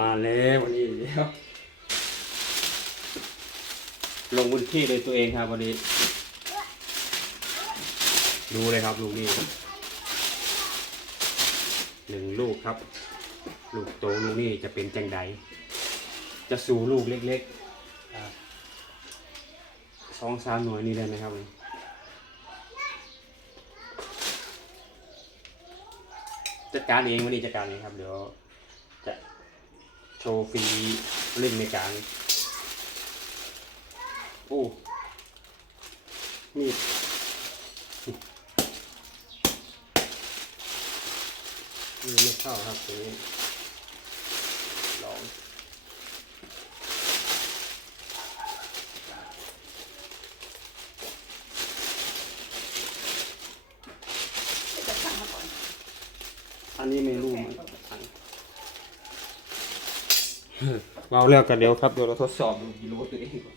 มาแล้ววันนี้เดี๋ยวลงพื้นที่โดยตัวเองครับวันนี้ ดูเลยครับลูกนี้หนึ่งลูกครับ ลูกโตลูกนี้จะเป็นจังไดจะสู่ลูกเล็กๆสองสามหน่วยนี่ได้ไหมครับจัดการเองวันนี้จัดการเองครับเดี๋ยว โชว์ฟรีเล่นในการโอ้มีดนี่ไม่เข้าครับตรงนี้ลองอนอันนี้ไม่รู้มัน เบาแล้วกันเดี๋ยวครับเดี๋ยวเราทดสอบดูกิโลตัวเองก่อน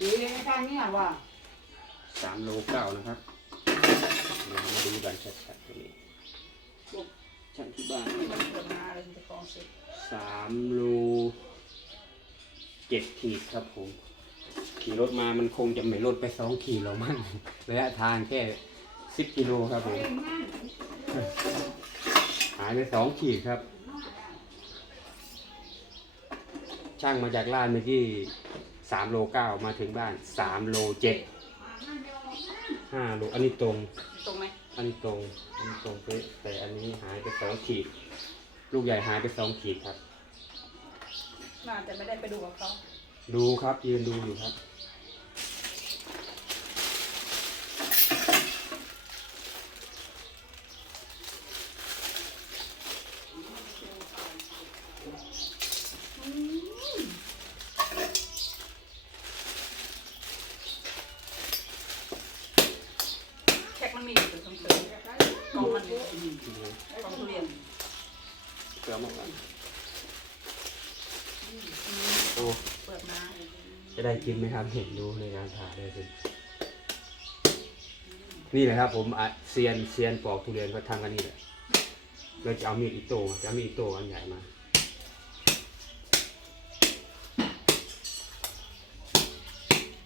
ดีในทางนี้ว่าสามโลเก้านะครับเดี๋ยวมาดูกันชัดๆตรงนี้ช่างที่บ้านมันเกิดมาเลยจะกองเสร็จสามโลเจ็ดขีดครับผม ขี่รถมามันคงจะไม่ลดไปสองขีดหรอกมั้งระยะทางแค่ สิบกิโลครับผมหายไปสองขีดครับ ช่างมาจากร้านเมื่อกี้สามโลเก้ามาถึงบ้านสามโลเจ็ดห้าโลอันนี้ตรง ตรงไหมอันนี้ตรง อันนี้ตรงเป๊ะแต่อันนี้หายไปสองขีด ลูกใหญ่หายไปสองขีดครับน่าจะไม่ได้ไปดูกับเขาดูครับยืนดูอยู่ครับ แขกมันมีอยู่ตรงเสริมกองมันอยู่กองทุเรียน เก ลือหมดแล้วโอ้เปิดมาจะได้กินไหมครับเห็นดูในการถ่ายได้สินี่แหละครับผมอะเซียนเซียนปอกทุเรียนเขาทำกันนี่แหละเราจะเอามีดอิโต้จะเอามีดอิโต้อันใหญ่มา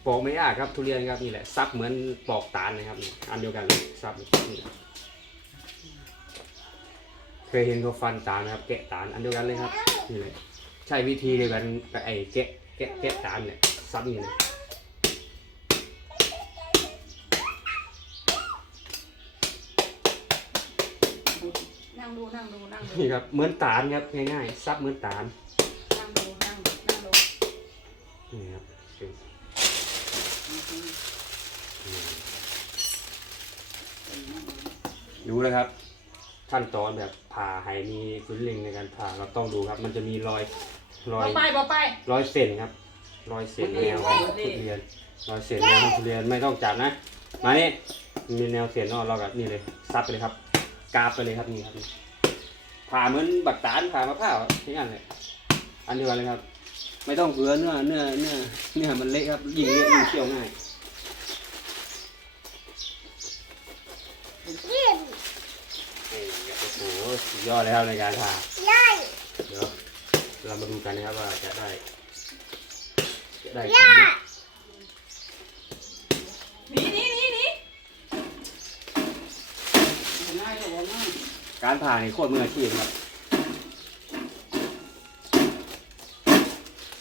ปอกไม่ยากครับทุเรียนครับนี่แหละซับเหมือนปอกตาลนะครับอันเดียวกันเลยซับนี่แหละ เคยเห็นเขาฟันตาลนะครับแกะตาลอันเดียวกันเลยครับนี่เลยใช้วิธีเดียวกันกับไอ้แกะแกะแกะตาลเนี่ยซับนี่เลยนั่งดูนั่งดูนั่งดูนี่ครับเหมือนตาลครับง่ายๆซับเหมือนตาลนั่งดูนั่งนั่งดูนี่ครับเป็นดูเลยครับ ขั้นตอนแบบผ่าให้มีฟิลลิ่งในการผ่าเราต้องดูครับ มันจะมีรอยรบออย ไปบอไปรอยเส้นครับรอยเส้นแนวของทุเรียนรอยเส้นแนวของทุเรียนไม่ต้องจับนะ มานี่มีแนวเส้นเนอกเรากับนี่เลยซับไปเลยครับ กาบไปเลยครับนี่ครับนี่ผ่าเหมือนบักตาลผ่ามะพร้าวที่นั่นเลยอันเดียวกันเลยครับ ไม่ต้องเผื่อเนื้อเนื้อเนื้อเนื้อมันเละครับยิ่งเละยิ่งเคี่ยวง่ายนี่ครับโอ้โหสุดยอดเลยครับในการผ่าเดี๋ยวเรามาดูกันนะครับว่าจะได้ จะได้กินไหมหนีหนีหนีหนีการผ่านี่โคตรมืออาชีพครับ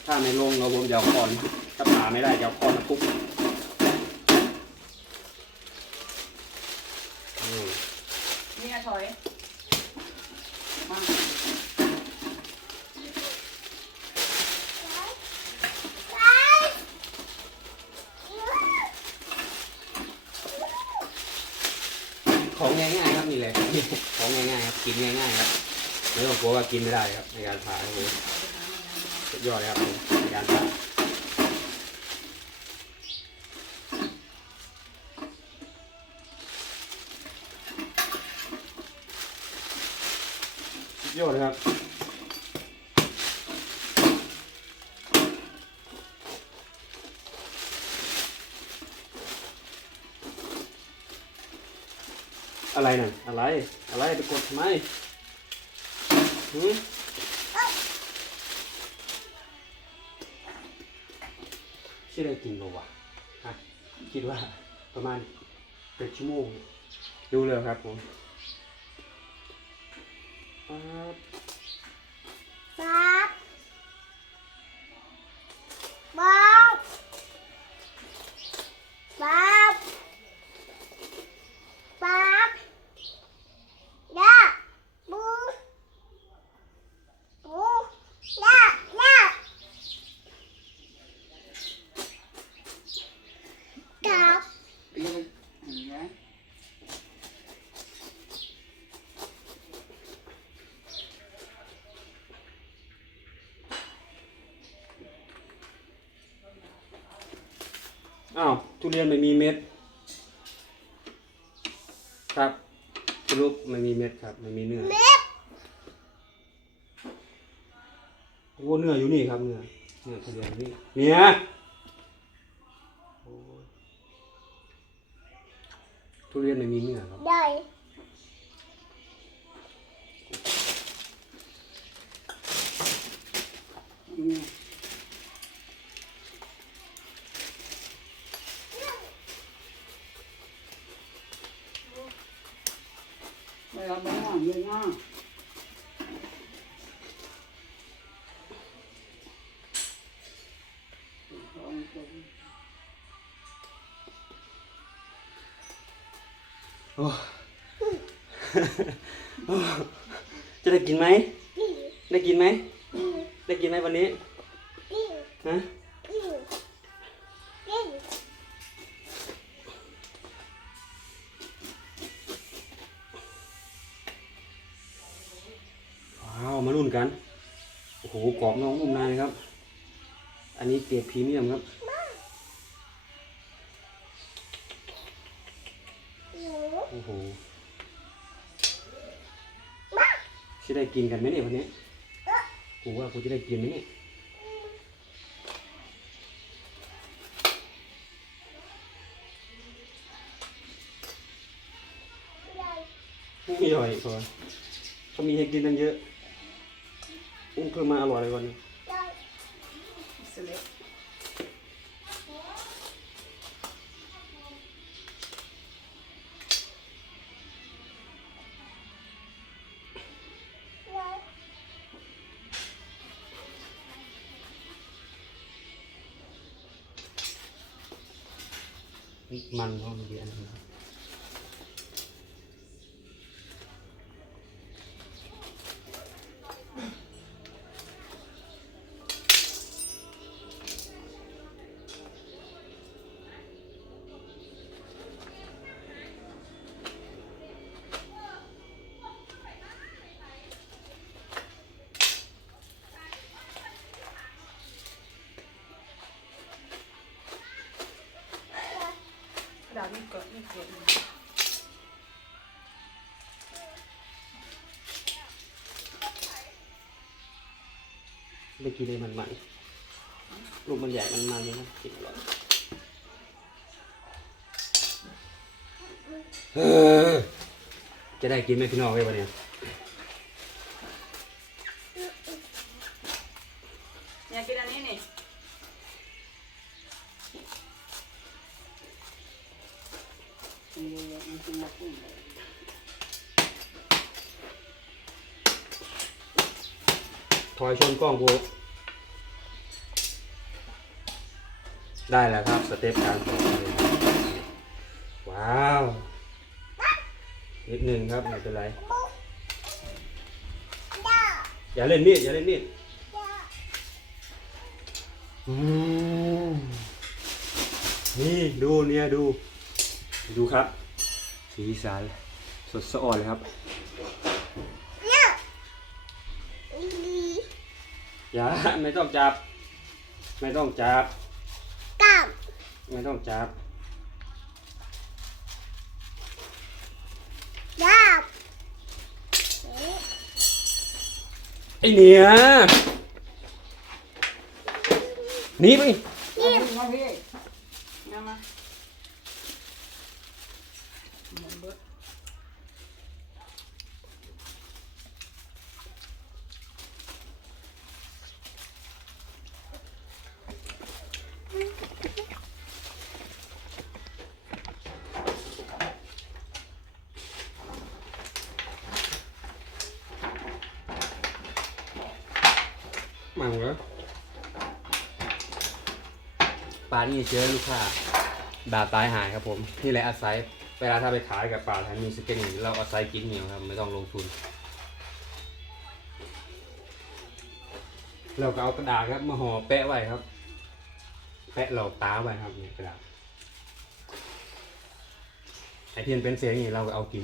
ถ้าไม่ลงเราผมจะเอาคอนถ้าผ่าไม่ได้จะเอาคอนมาทุบอืมนี่ถอย ของง่ายๆครับนี่แหละของง่ายๆครับกินง่ายๆครับไม่ต้องกลัวว่ากินไม่ได้ครับในการผ่าครับผมสุดยอดเลยครับในการผ่าสุดยอดเลยครับ อะไรน่ะอะไร อะไรไปกดทำไมหืมชื่ออะไรกินบ่วะฮะคิดว่าประมาณเป็นชั่วโมงดูเลยครับผมป๊าบ อ้าวทุเรียนไม่มีเม็ด ครับสรุปไม่มีเม็ดครับไม่มีเนื้อ Mếp โอ้เนื้ออยู่นี่ครับเนื้อเนื้อทุเรียนอยู่นี่เนี่ยโอ้ยทุเรียนไม่มีเนื้อครับ Đây อื โอ้โอ้จะได้กินไหม ได้กินไหม ได้กินไหมวันนี้ ฮะ กัน โอ้โห กรอบน้องนุ่มนายครับ อันนี้เกรดพรีเมียมครับ โอ้โหจะได้กินกันไหมเนี่ยวันนี้ กูว่ากูจะได้กินไหมเนี่ยไม่ย่อยก่อนเขามีให้กินตั้งเยอะ อุ้มเพิ่มมาอร่อยเลยวันนี้สร็จแล้วมันเพราะมันเยอะนะครับ ได้กินเลยมันมันลูกมันใหญ่มันมันเลยนะกินอร่อยเออจะได้กินไหมพี่น้องเว้ยวันนี้ ถอยชนกล้องกูได้แล้วครับสเต็ปการต่อยว้าวนิดหนึ่งครับไม่เป็นไรอย่าเล่นมีดอย่าเล่นมีดนี่ดูเนี่ยดู ดูครับ สีสันสดสะอ่อนเลยครับ อย่าไม่ต้องจับ ไม่ต้องจับ Cặp ไม่ต้องจับ Cặp ไอเหนียหนีไป นี่มาพี่มามาหมุนเบิด มาเหรอปลานี่เจอลูกค้าดาบตายหายครับผม นี่แหละอาศัย เวลาถ้าไปขายกับปลาทางมีสเก็ตนี่เราอาศัยกินเหนียวครับ ไม่ต้องลงทุน เราก็เอากระดาษครับมาห่อแปะไว้ครับ แปะหลอกตาไว้ครับนี่กระดาษไอเที่มันเป็นเสียงนี่เราก็เอากิน